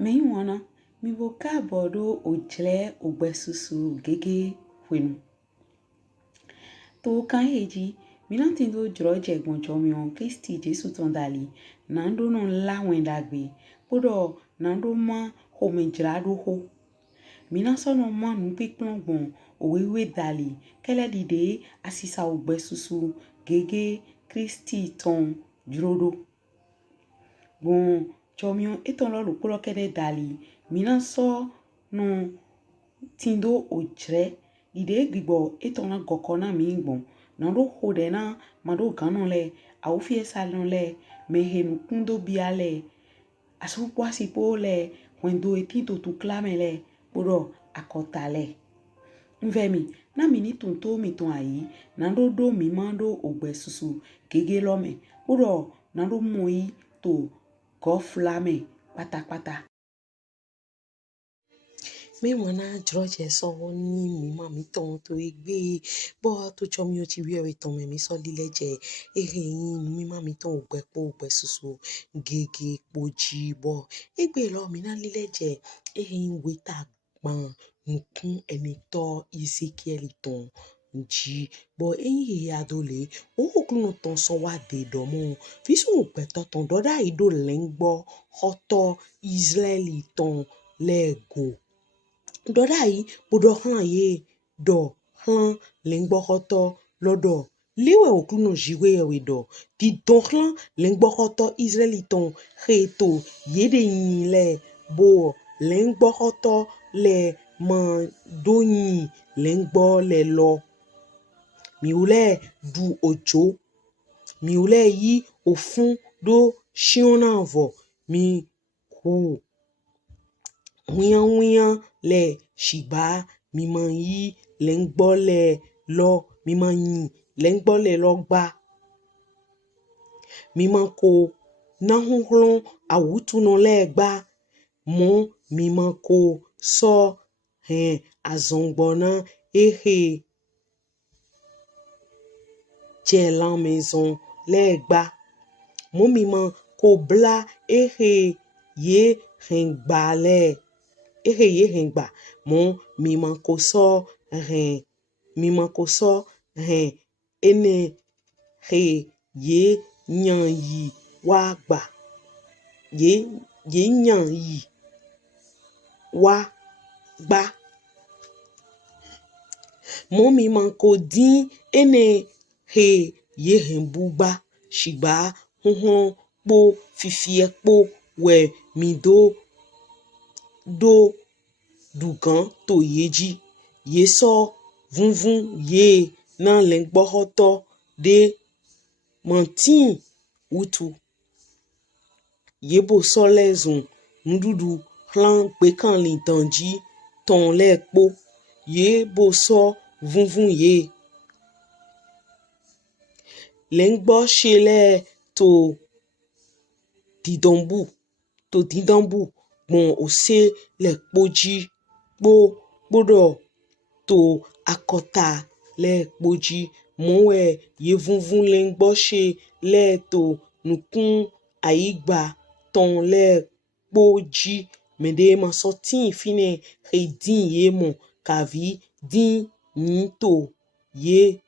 Me wana mi boka bodo ojle ogbesusu gege wenu. To kan heji mina tindo droje gbonjo mi on Kristi Jesu tondali nando non la wendagbe podo nando ma homenjrado ho. Mina sono ma nupikplon bon owewe dali kele dide asisa ogbesusu gege Kristi ton drodo. Bon chomion eton lo polo kede dali mina so no tindo ojre ide gbibo eton na gokona mi bon nando hode na mado ganon le aufie salon le mehenu kundo biale asupwa sipo le wendo etinto tu klame le poro akotale mvemi na mini tunto mi ton ayi nando do mi mando ogbesusu gege lome poro nando moi to go flame pata. Me wana droje so ni mi mami ton to egbe bo to chomi o ti wi e ton me mi so lileje yin mi mami ton ogbe susu gege poji bo egbe lo mi na lileje yin weta gban nkun eni to Ezekiel ton nji bo eyin ya dole o okunu ton so wa de domo fisun ogbe ton doda ido lengbo hoto Israeli ton lego doda yi bodo hlan ye do hlan lengbo hoto lodo liwe okunu jiwe we do di don hlan lengbo hoto Israeli ton heto yede yin le bo lengbo hoto le man do yin lengbo le lo mi ule du ojo mi ule yi ofun do shiona vo mi ku wiyan le shigba mi man yi lengbo le lo mi man yin lengbo le lo gba mi man ko nahunhlon awutu no le gba mo mi man ko so azongbona ehe je la maison le gba mo mi man ko bla ehe ye hengba le ehe ye hengba mo mi man ko so ene he ye nyan yi wa gba ye nyan yi wa gba mo mi man ko din ene he ye hembugba shigba hunhun po fifi epo we mi do dugan to yeji ye so vunvun ye na lengbo hoto de mantin utu yebo so lezun ndudu hlan pekan lintanji ton lepo yebo so vunvun ye lengbo shele to didambu bon ose le poji bodo to akota le poji mowe ye vunvun lengbo she le to nukun aigba ton le poji mede ma sotin fine redin ye mon kavi din nito ye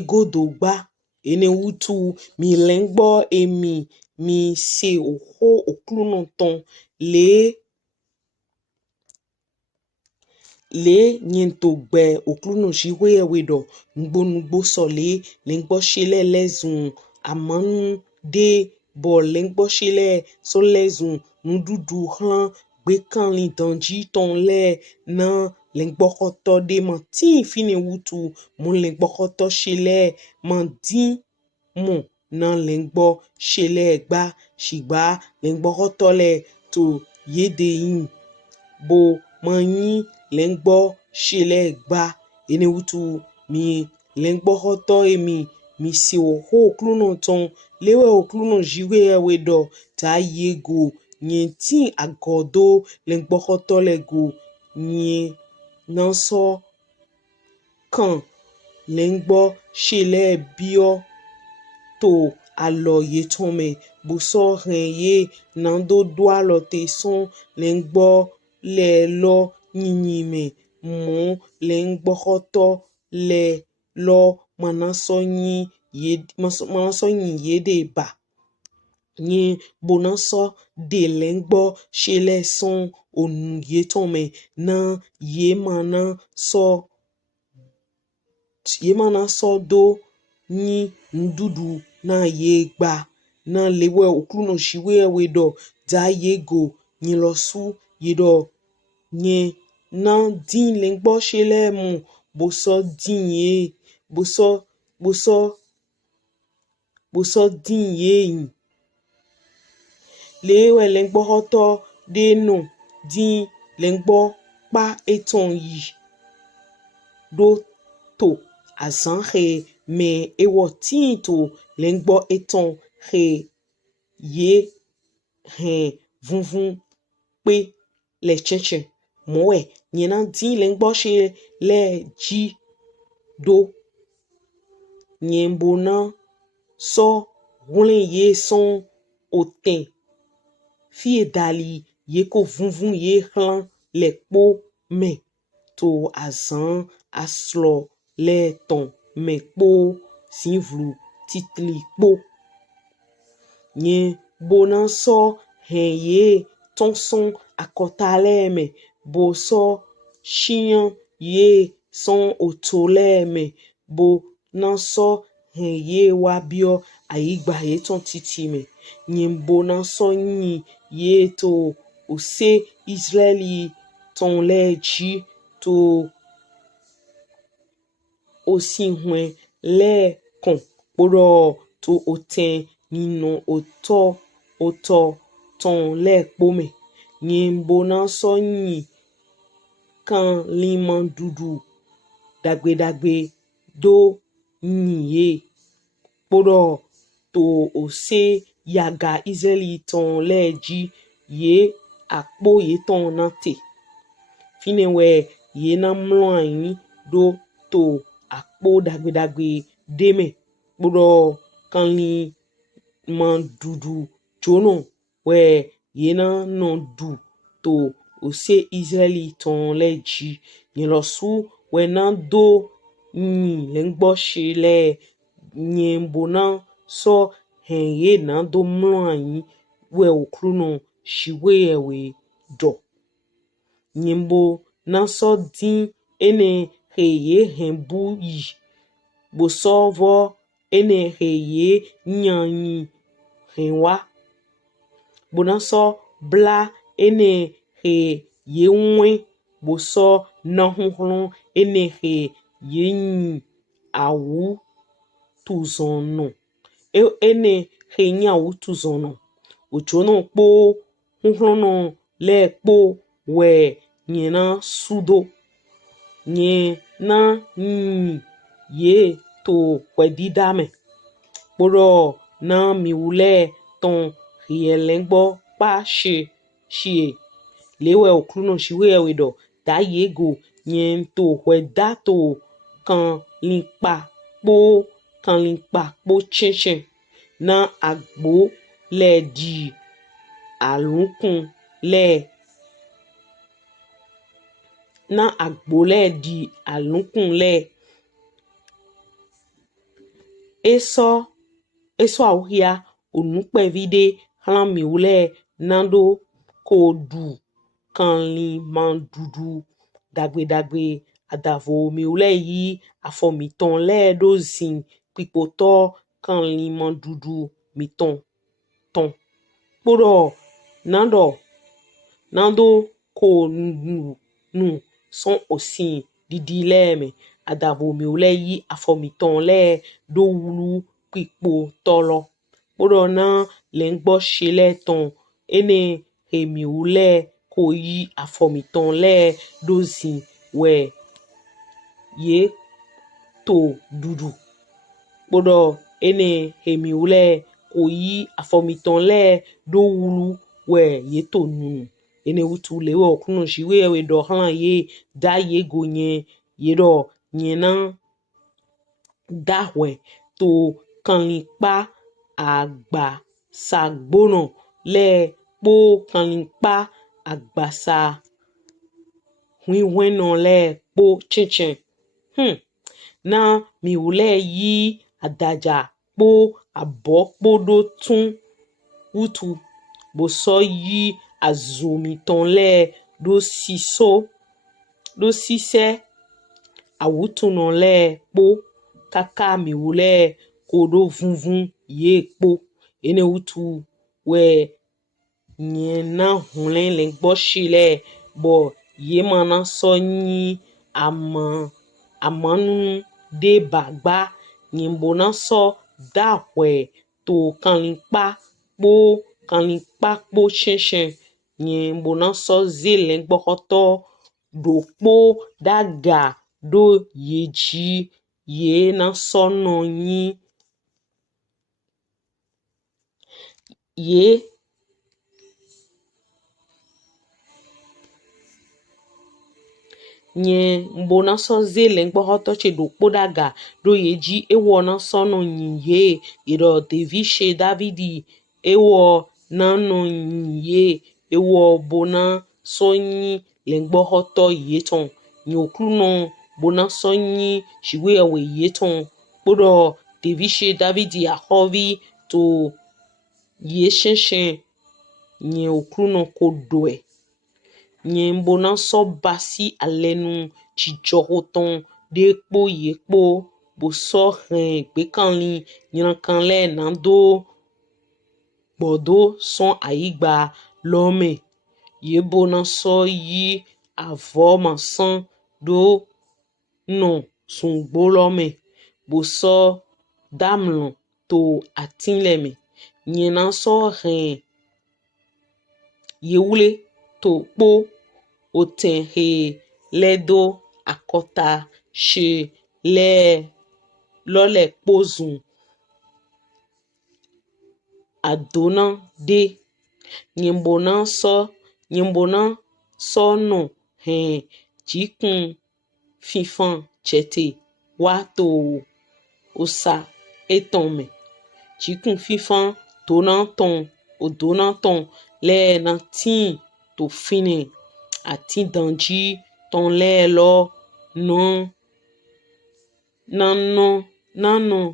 godogba ene utu mi lengbo emi mi se oho oklunon ton le nyento gbe oklunon jiwe wedo nugbo so le lengbo shele lezun amanu de bo lengbo shele so lezun ndudu hlan gbekan lintanji ton le na lengbo hoto de man tin fine wutu mon lengbo hoto shele man din mon na lengbo shele gba shigba lengbo hoto le to yede yin bo man yin lengbo shele gba ene wutu mi lengbo hoto emi mi se oho oklunon ton lewe oklunon jiwe wedo ta yego nyentin agodo lengbo hoto lego nyen nanso kan lengbo shele bio to alo ye tome boso ren ye nando doa lo te son lengbo le lo nyime mo lengbo hoto le lo manaso nyi ye de ba nye bonaso de lengbo shele son onu ye tome na ye mana so do ni ndudu na ye gba na lewe okruno shiwe wedo da ye go ni lo su ye do nye na din lengbo shele mu boso din ye boso din ye yin lewe lengbo hoto de no din lengbo pa eton yi do to azan he me ewo tin to lengbo eton he ye he vunvun pe le chenchen moe nyena din lengbo she le ji do nyembo na so wulen ye son oten fie dali ye ko vunvun ye hlan le po me to azan aslo le ton me po sinvlu titli po nye bonan so hen ye ton son akotale me bo so shiyan ye son otole me bo nan so hen ye wabio aigba ye ton titi me nye bonan so nyi ye to ose Israeli ton le ji to osinhwen le kon poro to oten nino oto ton le pome nye bonan so nyi kan liman dudu dagbe do nyi ye poro to ose yaga Israeli ton le ji ye akpo ye ton nate fine we ye na mlo yin do to akpo dagbe deme poro kan li man dudu jono we ye na no du to ose Israeli ton le ji ni lo su we na do ni lengbo she le nyembo na so hen ye na do mlo yin we okruno shiwe we do nyembo na so din ene he ye hen bu yi bo so vo ene he ye nyanyi hen wa bona so bla ene he ye nwe bo so na hunhun ene he ye nyi awu tuzono ene he nya awu tuzono ojono po hunhun le po we nyena sudo nye na ye to kwedidame poro na miwule ton rielengbo pa shie lewe okruno shiwe wedo da yego nye to kweda to kan limpa po chenchen na agbo le di alunkun le na agbo le di alunkun le eso awuhia onukpe vide hlan miwule nando ko du kan li man dudu dagbe adavo miwule yi afomiton le do zin pipoto kan li man dudu miton ton poro nando ko nu son osin didi le me adavo miwule yi afomiton le do wulu pipo tolo poro na lengbo shele ton ene miwule ko yi afomiton le do zin we ye to dudu poro ene miwule ko yi afomiton le do wulu we ye to nunu ene wutu lewe okuno shiwe we do hlan ye da ye go nye ye do nye na da we to kan li pa àgbàsàgbónà lẹ́ẹ̀pọ̀ kanlimpa àgbàsà wíwẹ́nà lẹ́ẹ̀pọ̀ chinchin. Na mi wùlẹ̀ yí àdàjà pọ̀ àbọ̀ kpọ́dọ̀ tún wùtù bó sọ yí àzòmìtàn lẹ́ẹ̀ ló sísẹ́ àwùtùnà lẹ́ẹ̀pọ̀ kàkà mi wùlẹ̀ kódò vunvun yé kpọ̀ ene wùtù wẹ̀ yẹn náà hùlẹ̀ lẹ́gbọ́ sílẹ̀ bọ̀ yé mana sọ yí àmọ́nù dé bàgbà yẹn bọ́nà sọ dàwẹ̀ tó kanlimpa kpọ̀ chinchin yẹn bọ́nà sọ zé lẹ́gbọ́ kọ́tọ́ dòkpọ̀ dàgà dò yé jí yé náà sọ nọ yí yé yẹn mbona sọ zé lẹ́gbọ́ kọ́tọ́ tse dòkpọ̀ dàgà dò yé jí ewọ náà sọ nọ yí yé ìrọ̀ David ṣe Davidi ewọ náà nọ yí yé ewọ bona sọ yí lẹ́gbọ́ kọ́tọ́ yé tán yẹn òkúrú náà bona sọ yí ṣìwé ẹ̀wẹ̀ yé tán kpọ́dọ̀ David ṣe Davidi àkọ́bí tó yé chinchin yẹn òkúrú náà kò dò ẹ̀ yẹn bona sọ basi alẹ́nu tìjọ́ tán dé kpọ̀ yé kpọ̀ bó sọ hẹn gbẹ́kànlí yẹn kan lẹ́ẹ̀ náà dó gbọ́dọ̀ sọn àyígbà lọ́mẹ̀ yé bona sọ yí àvọ̀ màsán dó nọ sùngbó lọ́mẹ̀ bó sọ dàmlọ̀ tó àtìlẹ́mẹ̀ yẹn náà sọ hẹn yé wúlé tó kpọ̀ òtẹ̀ he lẹ́dọ̀ àkọ́tà ṣe lọ́lẹ̀ kpọ̀ zùn àdónà dé yẹn bọ́nà sọ nọ hẹn jíkùn fífan tsẹ̀tẹ̀ wá tó ọ̀sà ètàn mẹ̀ jíkùn fífan òdònà tán lẹ́ẹ̀nà tíì tó fínẹ̀ àti dànjí tán lẹ́ẹ̀ lọ nánà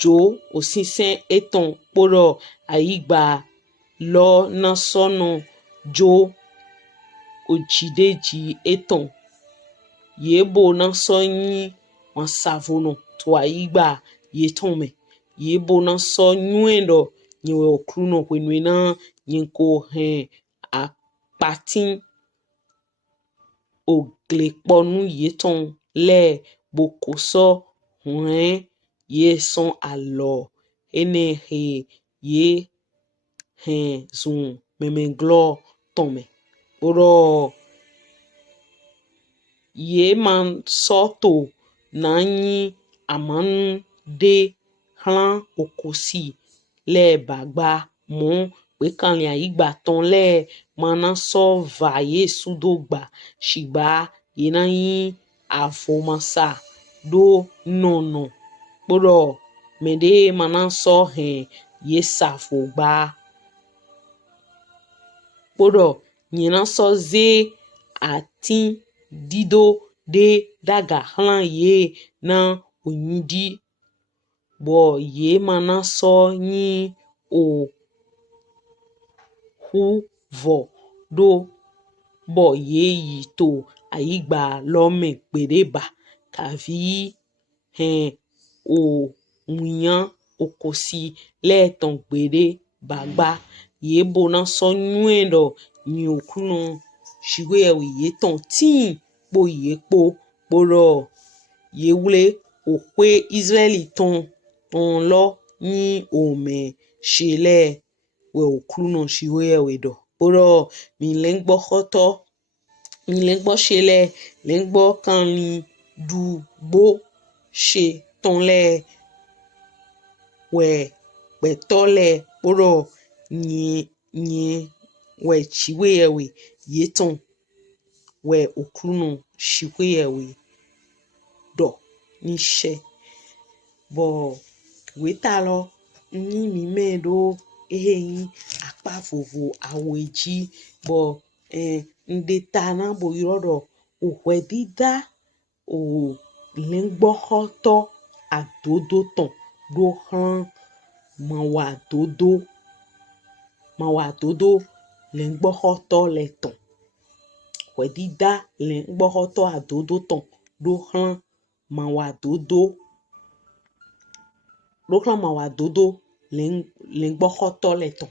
jò òṣìṣẹ́ ètàn kpọ́dọ̀ àyígbà lọ náà sọnù jò òjìdèjì ètàn yé bò náà sọ yí wọn sàvọnà tó àyígbà yé tán mẹ̀ yé bò náà sọ nyúẹ̀dọ̀ yẹn wẹ̀ òkúrú náà pẹ̀lú náà yẹn kò hẹn àpàtì òglèpọ̀nù yé tán lẹ́ẹ̀ bó kò sọ hùn yé sọn àlọ́ ene he yé hẹn zùn mẹ̀mẹ̀glọ́ tán mẹ̀ kpọ́dọ̀ yé máa sọ tó náà yí àmọ́nù dé hàn òkòsì lẹ́ẹ̀ bàgbà mọ́ gbẹ́kànlé àyígbà tán lẹ́ẹ̀ mana sọ vàyè sùdògbà ṣìgbà yé náà yí àfọmàsà dó nọ̀nà kpọ́dọ̀ mẹ̀dẹ́ mana sọ hẹn yé sàfọ̀gbà kpọ́dọ̀ yẹn náà sọ zé àti dídó dé dàgà hàn yé náà òyìnbí bọ̀ yé mana sọ yí húvọ̀ dó bọ̀ yé yìí tó àyígbà lọ́mẹ̀ gbèdébà kàví hẹn òwúyàn òkòsì lẹ́ẹ̀tàn gbèdé bàgbà yé bona sọ nyúẹ̀dọ̀ yín òkúnù ṣìwé ẹ̀wì yé tàn tíì kpọ̀ yé kpọ́dọ̀ yé wúlé òkwe Israẹli tán lọ yí òmè ṣe lẹ́ẹ̀ wẹ̀ òkúnù ṣìwé ẹ̀wì dọ̀ kpọ́dọ̀ mi lẹ́gbọ́ kọ́tọ́ mi lẹ́gbọ́ ṣe lẹ́ẹ̀ lẹ́gbọ́ kànlí dùgbò ṣe tán lẹ́ẹ̀ wẹ̀ pẹ̀tọ́ lẹ́ẹ̀ kpọ́dọ̀ yẹn wẹ̀ ṣìwé ẹ̀wì yé tán wẹ̀ òkúnù ṣìwé ẹ̀wì dọ̀ níṣẹ́ bọ̀ wetalo ni mi medo ehin apa vovo aweji bo ndetana bo irodo ohwedida o lengbohoto adodo ton do han mawa dodo lengbohoto le ton wedida lengbohoto adodo ton do han mawa dodo lengbohoto le ton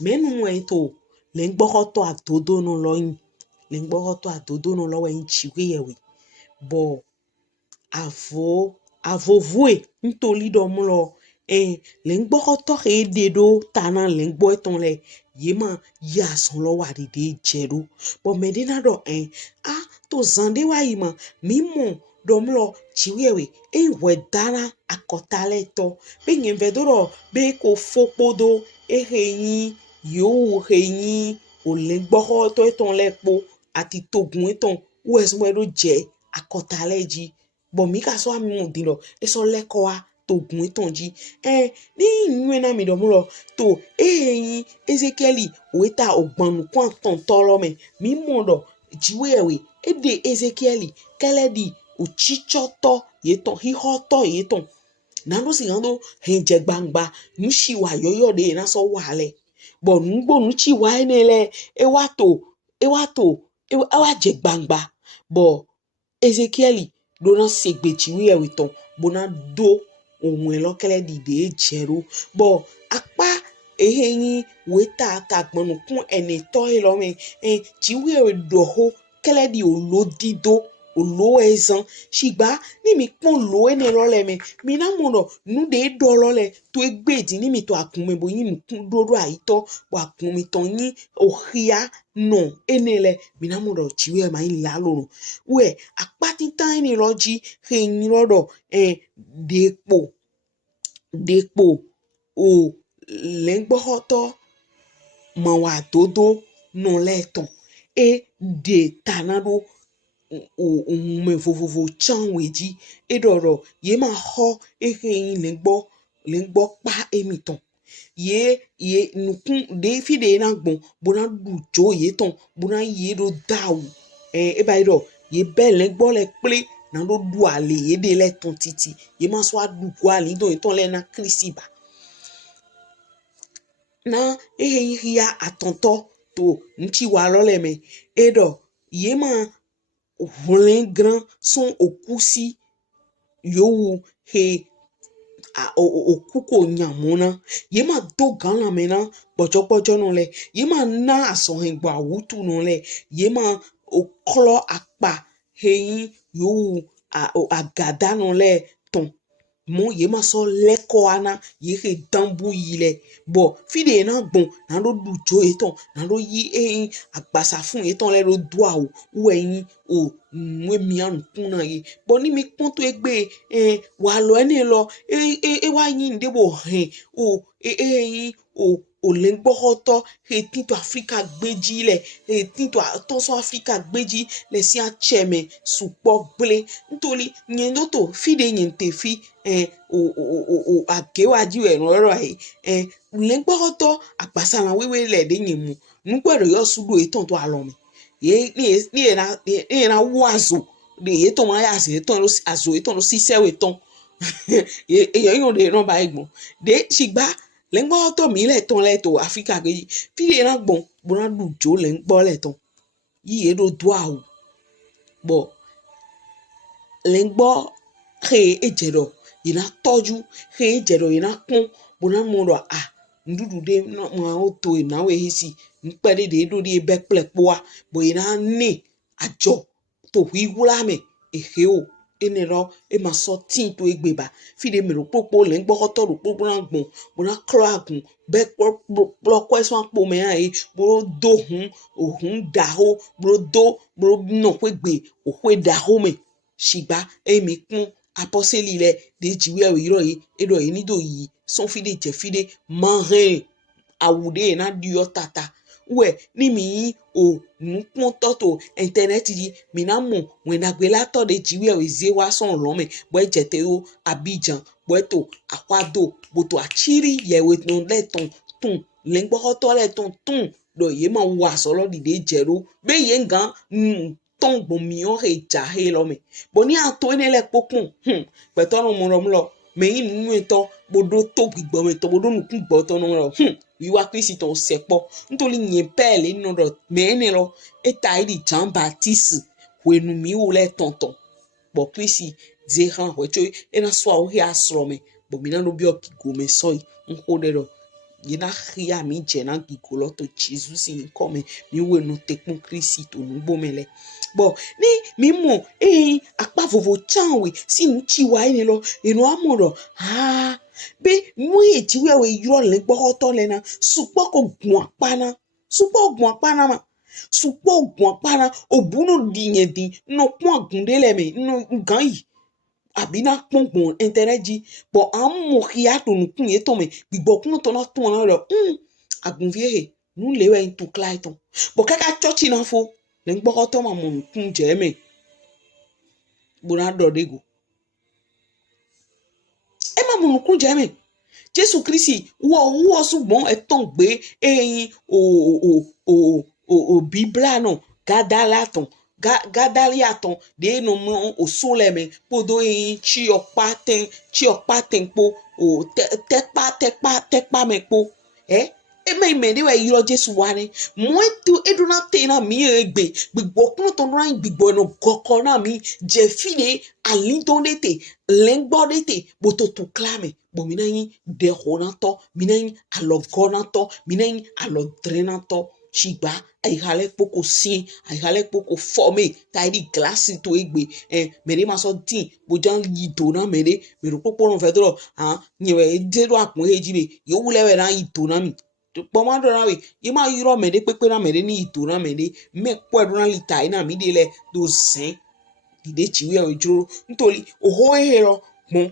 menu eto lengbohoto adodo no loyin lengbohoto adodo no lo wen chiwe yewe bo avovue ntoli do mulo lengbohoto he dedo tana lengbo eton le yema ya son lo wa de jeru bo medina do to zande wa yima mimo domlo chiwewe wedana akotale to be nyenvedoro be ko fopodo eheyin yo heyin o lengbohoto eton le po ati togun eton weswedo je akotale ji bo mi ka so ami mudilo eso lekoa togun eton ji ni nwena mi domlo to eheyin Ezekieli weta ogbanu kwa ton tolo me mi modo jiwewe ede Ezekieli keledi uchichoto yeton hihoto yeton nano si hando henje gbangba nushi wa yoyo de na so wale bo nugbo nuchi wa enele ewato ewa je gbangba bo Ezekieli dona segbe jiwewe ton bona do ohun elokele de jeru bo apa eheyin weta tagbonu kun ene to elome jiwewe doho keledi olodido olo ezan shigba ni mi pon lo ene lole me mi na mono nu de do lole to egbedi ni mi to akunme bo yin kun dodo aito bo akunmi ton yin ohia no enele mi na mono chiwe ma yin la lorun we apati tan ni loji he yin lodo depo o lengbohoto mawa dodo no leton de tanado o me vovovo chanweji edoro ye ma ho eheyin lengbo pa emiton ye nukun de fi de na gbon bona dujo ye ton bona ye do dawo eba ido ye be lengbo le ple na do du ale ye de le ton titi ye ma so adu kwa li don ton le na krisiba na eheyin hia atonto to nchi wa lole me edo ye ma volen grand son okusi yowu he okuko nyamona ye ma do gan la mena bojo no le ye ma na asohen gba wutu no le ye ma oklo apa heyin yowu agada no le ton mo ye ma so leko ana ye he dambu yile bo fide na gbon na do du jo eton na do yi agbasa fun eton le do dua o weyin o mwe mian kuna ye bo ni mi pon to egbe wa lo ene lo wa yin de bo o lengbohoto he tinto Africa gbeji le tinto tonso Africa gbeji le si acheme supo gble ntoli nyendo to fide yin te fi o agewaji we ro lengbohoto agbasa na wewe le de yin mu ngbero yo sudo eton to alome ye ni na wazo de eton ma ya se eton lo azo eton lo sise we ton ye yo de no ba egbon de sigba lengbohoto mi le ton le to Africa gbeji fi na gbon bona du jo lengbo le ton yi edo dua o bo lengbo he ejero ina toju he ejero ina kun bona mo ro ndudu de ma o to ina we hisi npede de do de be plepoa bo ina ni ajo to hwihula me eheo enero ma so tin to egbeba fi de me ro popo lengbohoto ro popo na gbon bona kragun be blo question po me bo do ohun daho bro no kwegbe ohwe daho me shigba emi kun apostle le de jiwe iro yi edo yi ni do yi son fide je fide manhe awude na dio tata we ni mi o nukun toto internet di mi na mo when agbela to de jiwe o ze wa son lo me bo ejete o Abidjan boeto akwado boto achiri yewe ton le ton ton lengbo to le ton ton do ye ma wa solo dide jero be ye ngan ton bon mion he ja he lo me boni ato ene le popon pe to no mo lo me yin nu to bodo to gbigbo me to bodo nu kun gbo to no lo wiwa Kristi ton sepo ntoli nye pele no do me ene lo eta idi Jean Baptiste wenu mi wo le tonton bo Kristi ze han ho cho ena so awo he asro me bo mi na no bi okigo me so nko de do yena khia mi je na gigo lo to Jesus in come mi we no tekun Kristi to nu bo mele bo ni mi mo apa vovo chanwe si nchi wa ni lo inu amoro be mu e ti we yo le gbo to le na supo ko gun apana ma supo gun apana obuno dinyedi no pon agunde le me no gan yi àbí na pọngbọn internet ji bo amu kia to nukun ye to me gbigbo kun to na to na lo agunvie he nu lewe into clayton bo kaka church na fo le ngbo to ma mo nukun je me bo na do dego e ma mo nukun je me Jésù Kristi wo sugbon eton gbe o bibla no gadalaton gadaliaton de no mo o soleme podo chi okpaten po o tekpa me po e me de we yiro Jésù wa ni mo tu eduna te na mi egbe gbigbo kun to ran gbigbo no goko na mi je file alindonete lengbodete bototu klame bo mi na yin de honato mi na yin alogonato mi na yin alodrenato chigba ai hale poko sin ai hale poko forme taidi glace to egbe mere ma so tin bojan yi dona mere popo no fedro nyewe dero apun heji me yo wulewe na yi dona mi po ma do na we yi ma yiro mere pepe na mere ni dona mere me po do na lita ina mi de le do sin dide chiwe ojoro ntori oho ehero mo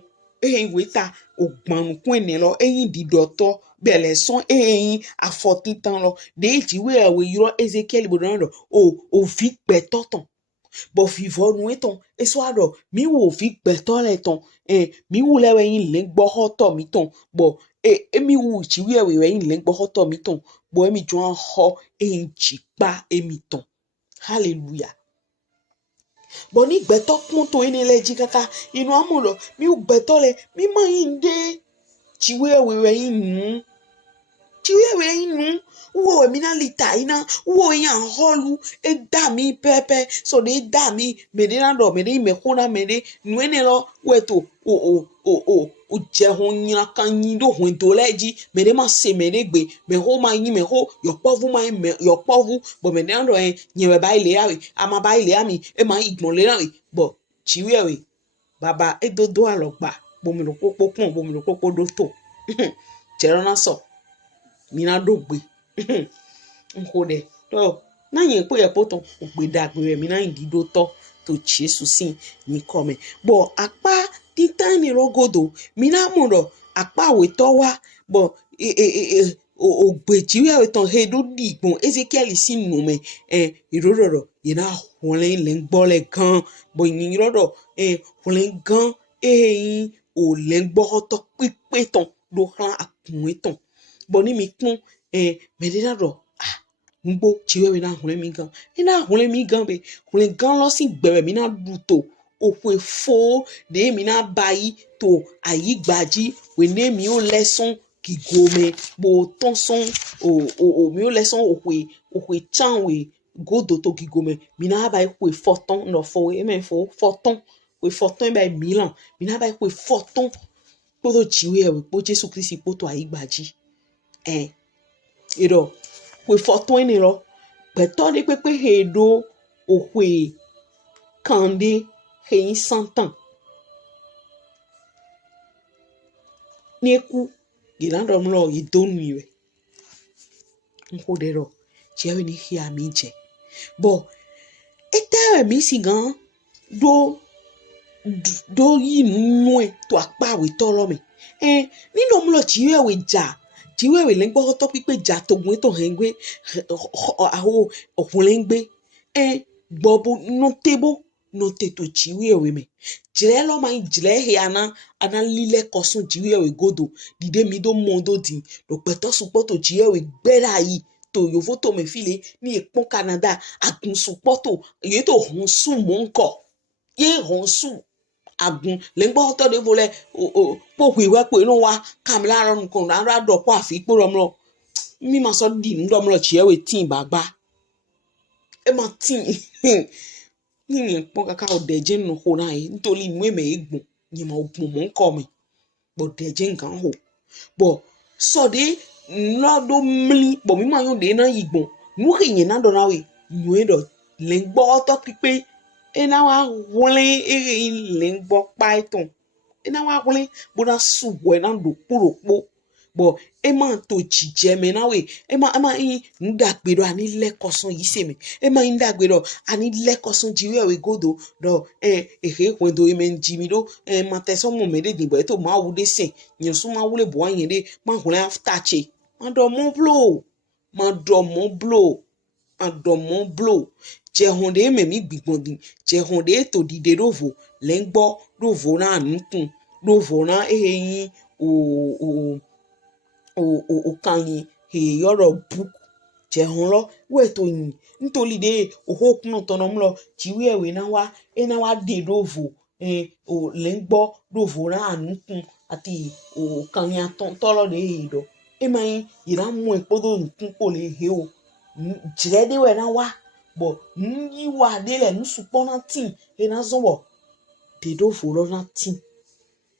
weta ogbanu kun ene lo eyin didoto bele son afotitan lo de jiwe awe yiro Ezekiel bodon do o fi petoton bo fi vonu eton eso ado mi wo fi peton le ton mi wo lewe yin le gbo hoto mi ton bo mi wo jiwe awe yin le gbo hoto mi ton bo emi jo ho jipa emi ton hallelujah bo ni gbeto kun to ene le ji kaka inu amulo mi gbeto le mi ma yin de jiwe awe yin wo mi na lita ina wo yan holu e da mi pepe so de da mi me de na do me de me ko na me de nu ene lo weto o je hon yin kan yin do hon to leji me de ma se me de gbe me ho ma yin me ho yo povu ma me yo povu bo me de na do yin we ba ile awe ama ba ile ami e ma igbon le na we bo chiwe we baba e dodo alogba bo mi ro popo pon bo mi ro popo do to jero na so mi na dogbe nkode to na yin po ye poto ogbe dagbe mi na indido to Jésù sin ni come bo apa titani rogodo mi na muro apa we to wa bo ogbe jiwe we ton he do digbon Ezekiel sin nu me irororo ye na holen le ngbo le gan bo yin iroro holen gan o le ngbo to pipe ton do ran akun ton bo ni mi kun me de na do ngbo chiwe we na hun mi gan ina hun mi gan be hun gan lo si gbere mi na duto opwe fo de mi na bayi to ayi gbaji we ne mi o lesson ki gome bo ton son o mi o lesson opwe chan we godo to ki gome mi na bayi kwe forton no fo we men fo forton we forton by Milan mi na bayi kwe forton todo chiwe we po Jésù Kristi po to ayi gbaji iro we forton ni lo beto de pepe hedo okwe kande he santan neku gilando mlo idonu iwe nkodero jewe ni hia mi je bo etewe mi sigan do yinu to apa we tolo me ni no mlo jiwe we ja jiwe we lengbo to pipe ja togun to hengwe aho okunlengbe gbobo no tebo no te to jiwe we me jre lo ma jre he ana lile kosun jiwe we godo dide mi do mondo din lo peto supoto jiwe we gbera yi to yo foto me file ni epon Canada agun supoto ye to hon su mo nko ye hon su agun le gbo to de vole po hwiwe pe no wa kamla ron kon ra do po afi po romlo mi ma so di ndo mlo jiwe we tin bagba e ma tin ni pon kaka o deje no ho na yi ntoli mu me egbon ni ma ogbon mo nko mi bo deje nkan ho bo so de no do mli bo mi ma yo de na igbon nu yin na do na we nu e do le gbo to pipe e na wa wole e le gbo python e na wa wole bo na su bo na do poropo bo e ma to jije me na we e ma ndagbe do ani lekoson yi se me e ma ndagbe do ani lekoson jiwe we godo do he kwendo e men jimi do ma te so mo me de dinbo e to ma wu de se yin so ma wule bo yin de ma hunle after che ma do mo blow je honde me mi gbigbon din je honde to dide rovo le ngbo rovo na nkun rovo na eyin o kanyi he yoro book je hon lo we to yin ntoli de o hokun to no mlo jiwe we na wa de rovo o le ngbo rovo na nkun ati o kanyi aton to lo de do e mai ira mu epodo nkun ko le he o jire de we na wa bo yi wa de le nsupo na tin e na zo bo de rovo lo na tin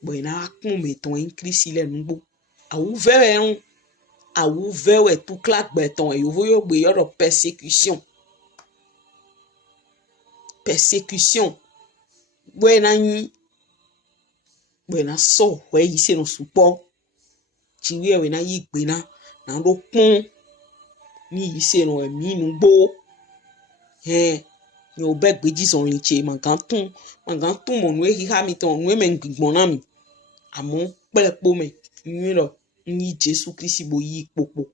bo ina kun me ton increase le nugbo awu vewe tout claque beton et vous yo gbe yoro persécution buena so we yi se no supo jiwe we na yi gbe na ro pon ni yi se no emi nugbo ni o be gbe jison linche magan tun mo nu e ha mi ton nu e me ngbon na mi amo pelepo me ni lo ni Jesu Kristi bo yi popo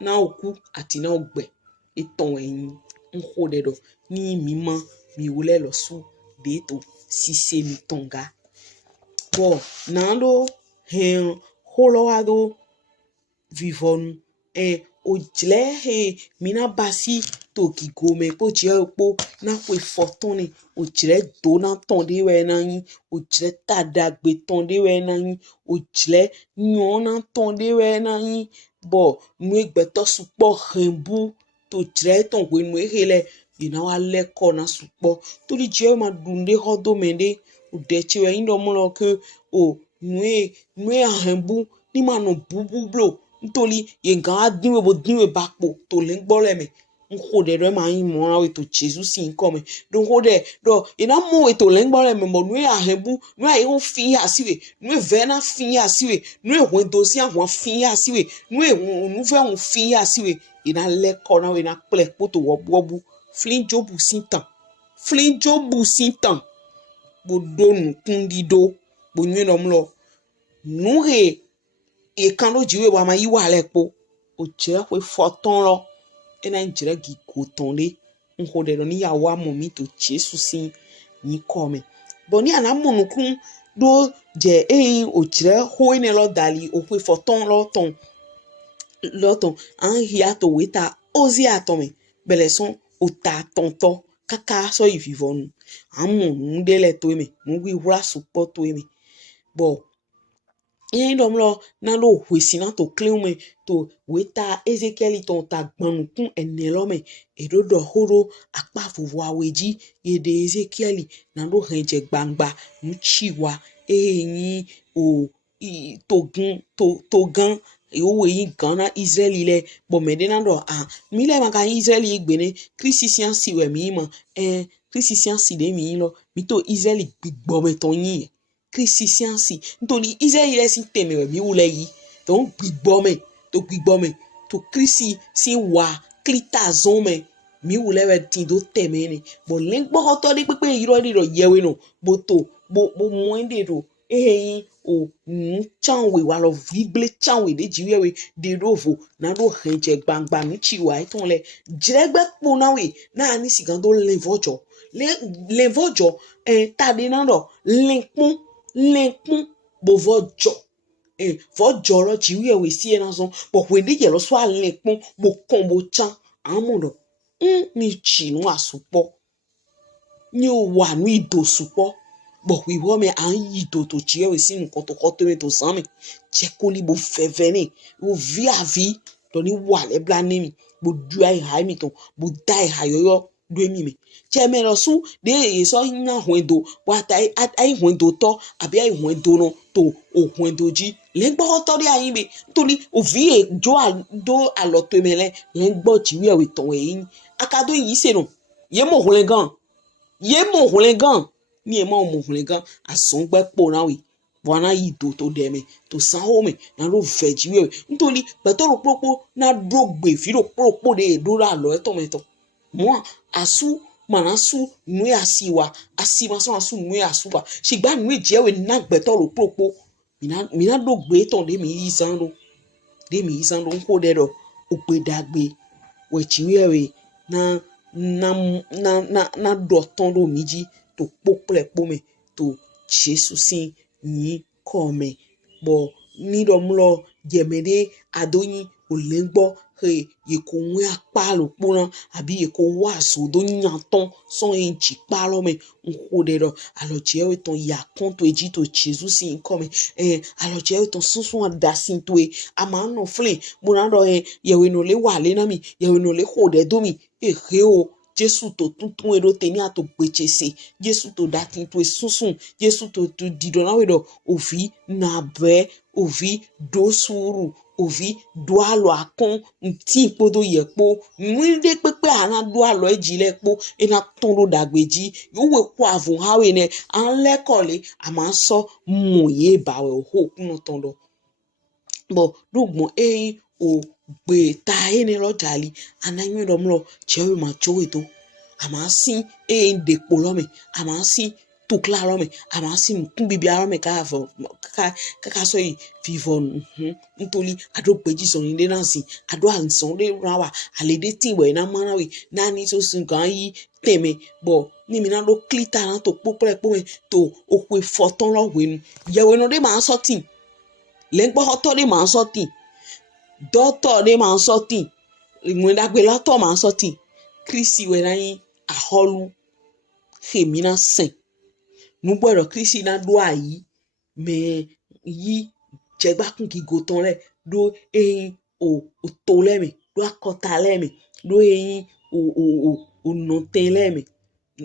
na oku ati na ogbe iton eyin nko de do ni mimo mi wule lo su de to sise mi tonga bo na do holo ado vivon o jle mina basi to gigo me po je opo na pe fortune o jle do na ton de we na yin o jle tadagbe ton de we na yin o jle nyon na ton de we na yin bo nu egbeto supo hembu to jle ton we nu hele ina wa leko na supo to di je ma dunde hodo mende o de che we ndo mo lo ke o nu hembu ni ma no bubu blo ntoli ye nga dinwe bakpo to le ngbo le me nko de do ma yin mo awe to Jesus sin come don ko de do ina mo we to le ngbo le me mo nu ahembu nu ai ho fin asiwe nu ve na fin asiwe nu ho dosi ahun fin asiwe nu ve hun fin asiwe ina le ko na we na ple poto wobu flin jobu sintan bo do nu kundi do bo nyu no mlo nu he e kan lo jiwe wa ma yi wa le po o je pe foton lo e na njire gi ko ton le nko de lo ni ya wa mo mi to Jesus sin ni come bo ni ana mo nukun do je o jire ho ni lo dali o pe foton lo ton an hia to weta ozi atome bele son o ta tonto kaka so yi vivonu an mo ndele to me mo wi wra support to me bo yen dom lo na lo hwesi na to clean me to weta Ezekiel ton ta gbanukun enelo me edodo horo apa fufu aweji ede Ezekiel na lo henje gbangba nchiwa eyin o togan o yin gana Israeli le bo medena do mi le maka Israeli igbene Christian si we mi mo Christian si de mi lo mi to Israeli gbigbo me ton yin Christian si ntoli Israeli si teme we mi wule yi to gbigbo me to Christi si wa klita zon me mi wule we tin do teme ni bo lengbo to de pepe iro di ro yewe no bo to bo mo ende do o chanwe walo vigle chanwe de jiwe de rovo na do henje gbangba mi chiwa iton le jregbe po na we na ani sigando levojo tade na do lenkun bovojo vojo lo jiwe we si na so bo we de je lo so alenkun bo kon bo chan amudo mi chinu asupo ni o wà ní ìdòsùpọ̀ bọ̀ wíwọ́ mi à ń yí ìdòtò tí ẹ wẹ̀ sínú kọ́tọ̀kọ́tọ̀ mi tó sàn mi jẹ́ kó ní bo fẹ́fẹ́ ní bo vi àvi tó ní wà lẹ́bla ní mi bo du àìhà mi tó bo da àìhà yọyọ do mi mi jẹ́ mi lọ sún de èyí sọ yín àhùn èdò wà á ta àìhùn èdò tọ́ àbí àìhùn èdò náà tó òhùn èdò jí lẹ́gbọ́ tọ́ dé àyín mi nítorí òfin èjò àdó àlọ́tọ̀ mi lẹ́gbọ́ jìwé ẹ̀wẹ̀ tọ̀ ẹ̀yìn akadó yìí sèlò yé mọ̀ òhun lẹ́ gan ye mo hule gan ni e mo hule gan asongbe po na we wana yi do to de me to san ho me na ro veji we nítorí betoro popo na drogbe fi ro popo de dura lo e to me to mo asu manasu nu asiwa asima so asu nu asuwa sigba nu je we na betoro popo mina drogbe to de mi izan ro nko de do ogbedagbe we chiwe we na dɔtɔn do mi dzi to kpokple kpome to Jesu si nyi kɔme bɔ ni dɔ mlɔ dzeme de adonyi ole gbɔ he yeko ŋue akpa lo kpona abi yeko wa so do nyatɔn sɔn ye ŋtsi kpa lɔ me ŋko de dɔ alɔ dze wo tɔn ya kɔn to edzi to Jesu si kɔme alɔ dze wo tɔn sunsun adasi to ye ama nɔ fle bona dɔ yewe no le wa le na mi yewe no le xɔ de do mi he o Jesu to tuntun edo teni ato gbetsese Jesu to datin to sunsun Jesu to dido na we do ovi na be ovi do suru ovi do alo akon nti podo yepo nwinde pepe ana do alo ejile po ena ton do dagbeji yo we ko avun hawe ne an lekole ama so moye bawe ho kuno ton do bo dugmo o gbe ta ene lo jali ananyo do mlo chewe ma chowe to amasi de polome amasi tukla lome amasi mkumbibi alome ka so yi vivon ntoli ado peji so ni de nansi ado anson de rawa alede tin we na manawe na ni so sun kan yi teme bo ni mi na do klita na to popre pome to okwe foton lo wenu yewe no de ma so tin lengbo hoto de ma so tin doctor de ma so tin ìwọ̀n dàgbé látọ̀ ma so tin Kristi we na yin aholu femina sen nugboro Kristi na do ayi me yi jegba kun ki goton le do o to le me do akota le me do o noten le me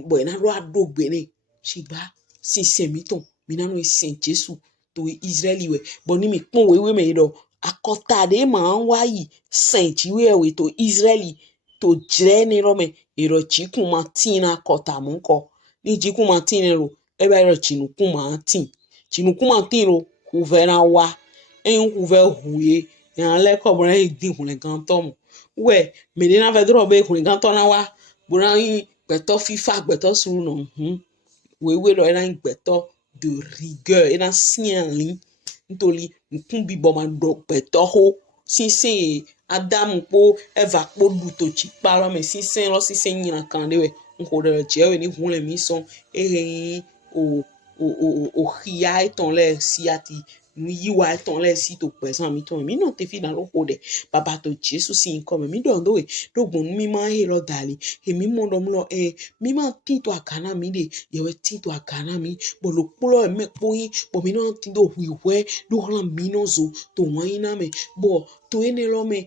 bo na do adogbe ne sigba si semiton mi na no sin Jesu to Israeli we bo ni mi pon we me do akota de ma wa yi sen jiwe we to Israeli to jreni rome ero chikun matina kota munko ni jikun matine ro ebe ero chinukun matin ro kuvera wa kuve huye ya le ko bra din hun le gan tom we me de na fe dro be hun gan to na wa bra yin gbeto fifa gbeto suru no we lo era gbeto de rigueur era sienlin ntoli nkun bi bo ma do gbeto ho sinsin Adam po Eva po duto chi palo me sinsin lo sinsin nyina kan de we nko de je we ni hun le mi son o khia eton le siati mi yiwa eton le si to pesan mi ton mi no te fi dan lo hode baba to Jesus si nko mi don do we dogun mi ma he lo dali e mi mo do mlo mi ma tin to akana mi de ye we tin to akana mi bo lo polo e me po yin bo mi no tin do hwiwe do ran mi no zo to wan yin na me bo to ene lo me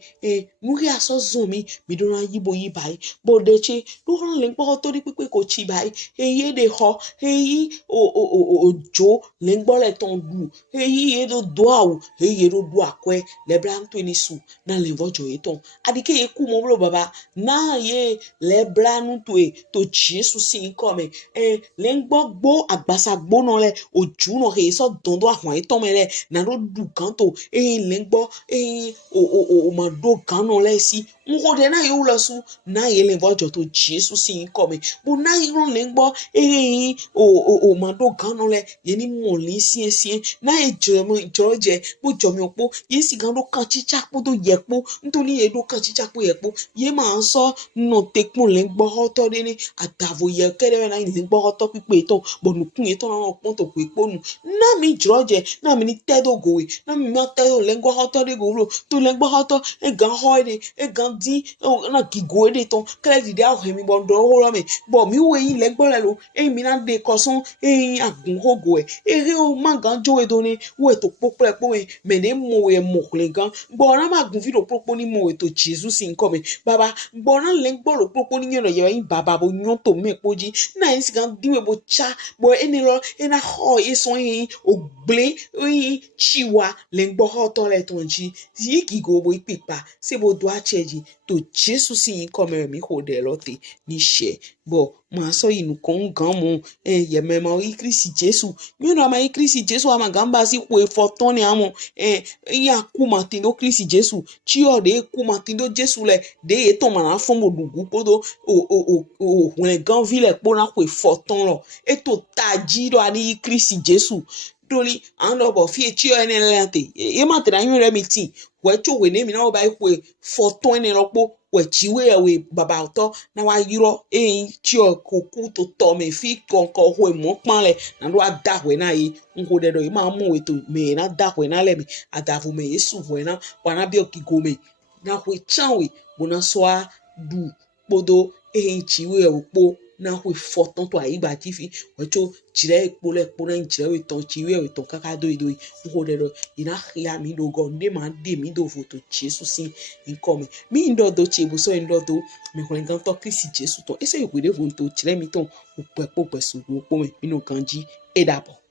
nu ri aso zo mi do ran yibo yi bai bo de che do ran le npo to ri pepe ko chi bai ye de ho yi o jo le ngbo le ton du yi do doawu ye do do akwe le blanto ni su na le vojo eton adike ye ku mo blo baba na ye le blanu to Jesus si nko me le ngbo agbasa gbo no le oju no he so dondo ahun eton me le na do du kan to le ngbo o mando gano lesi ngode na yo lasu na yele vojo to Jesus sin come bo na yo lengbo o mando gano le yeni mo li sien na George bo jomi opo yesi gano kan chicha po do yepo ntoni edo kan chicha po yepo ye ma so no tekun lengbo hoto de ni adavo ye kere na lengbo hoto pipe to bo nukun eto na pon to pe ponu na mi George na mi ni tedo go na mi ma tedo lengbo hoto de go to lengbo hoto e gan hoide e gan di na gigo de ton credit da ho mi bondo ho me bo mi we yin lengbo le lo e mi na de kosun e agun hogo re o ma gan jo e do ni we to popo po me ne mo e mo le gan bo na ma gun fi do popo ni mo e to Jesus sin come baba bo na lengbo lo popo ni yan ye yin baba bo nyon to me poji na yin si gan di we bo cha bo eni lo e na ho e so yin o gble chiwa lengbo hoto le tonji yi gigo bo ipipa se bo do acheji to Jesus sin come mi ho de lote ni she bo ma so inu kon gan mo ye me ma i Kristi Jesus mi no ma i Kristi Jesus ama gamba si ku e foton ni amo ya ku ma tin do Kristi Jesus chi o de ku ma tin do Jesus le de e to ma na fon mo dugu podo o when gan vile po na ku e foton lo e to taji do ani Kristi Jesus doli ando bo fi chi o ene lante e ma tra yin re mi tin we cho we ne mi na o ba ku e foton ni lo po we chiwe we baba oto na wa yiro chi o koku to to me fi konko ho mo panle na do ada we na yi nko de do ma mu we to me na da we na le mi adavu me yesu we na wana bi okigo me na we chanwe bona so a du podo chiwe opo na we foton to ayi ba ti fi we cho jire epo le po na jire we ton chiwe we ton kaka do nko de do ina ya mi do go nde ma de mi do foto Jesus sin income mi ndo do chebu so ndo do mi ko ngan to Kristi Jesus to ese yo gbe de fo to jire mi ton o pepo pesu wo po mi no kanji e dabo.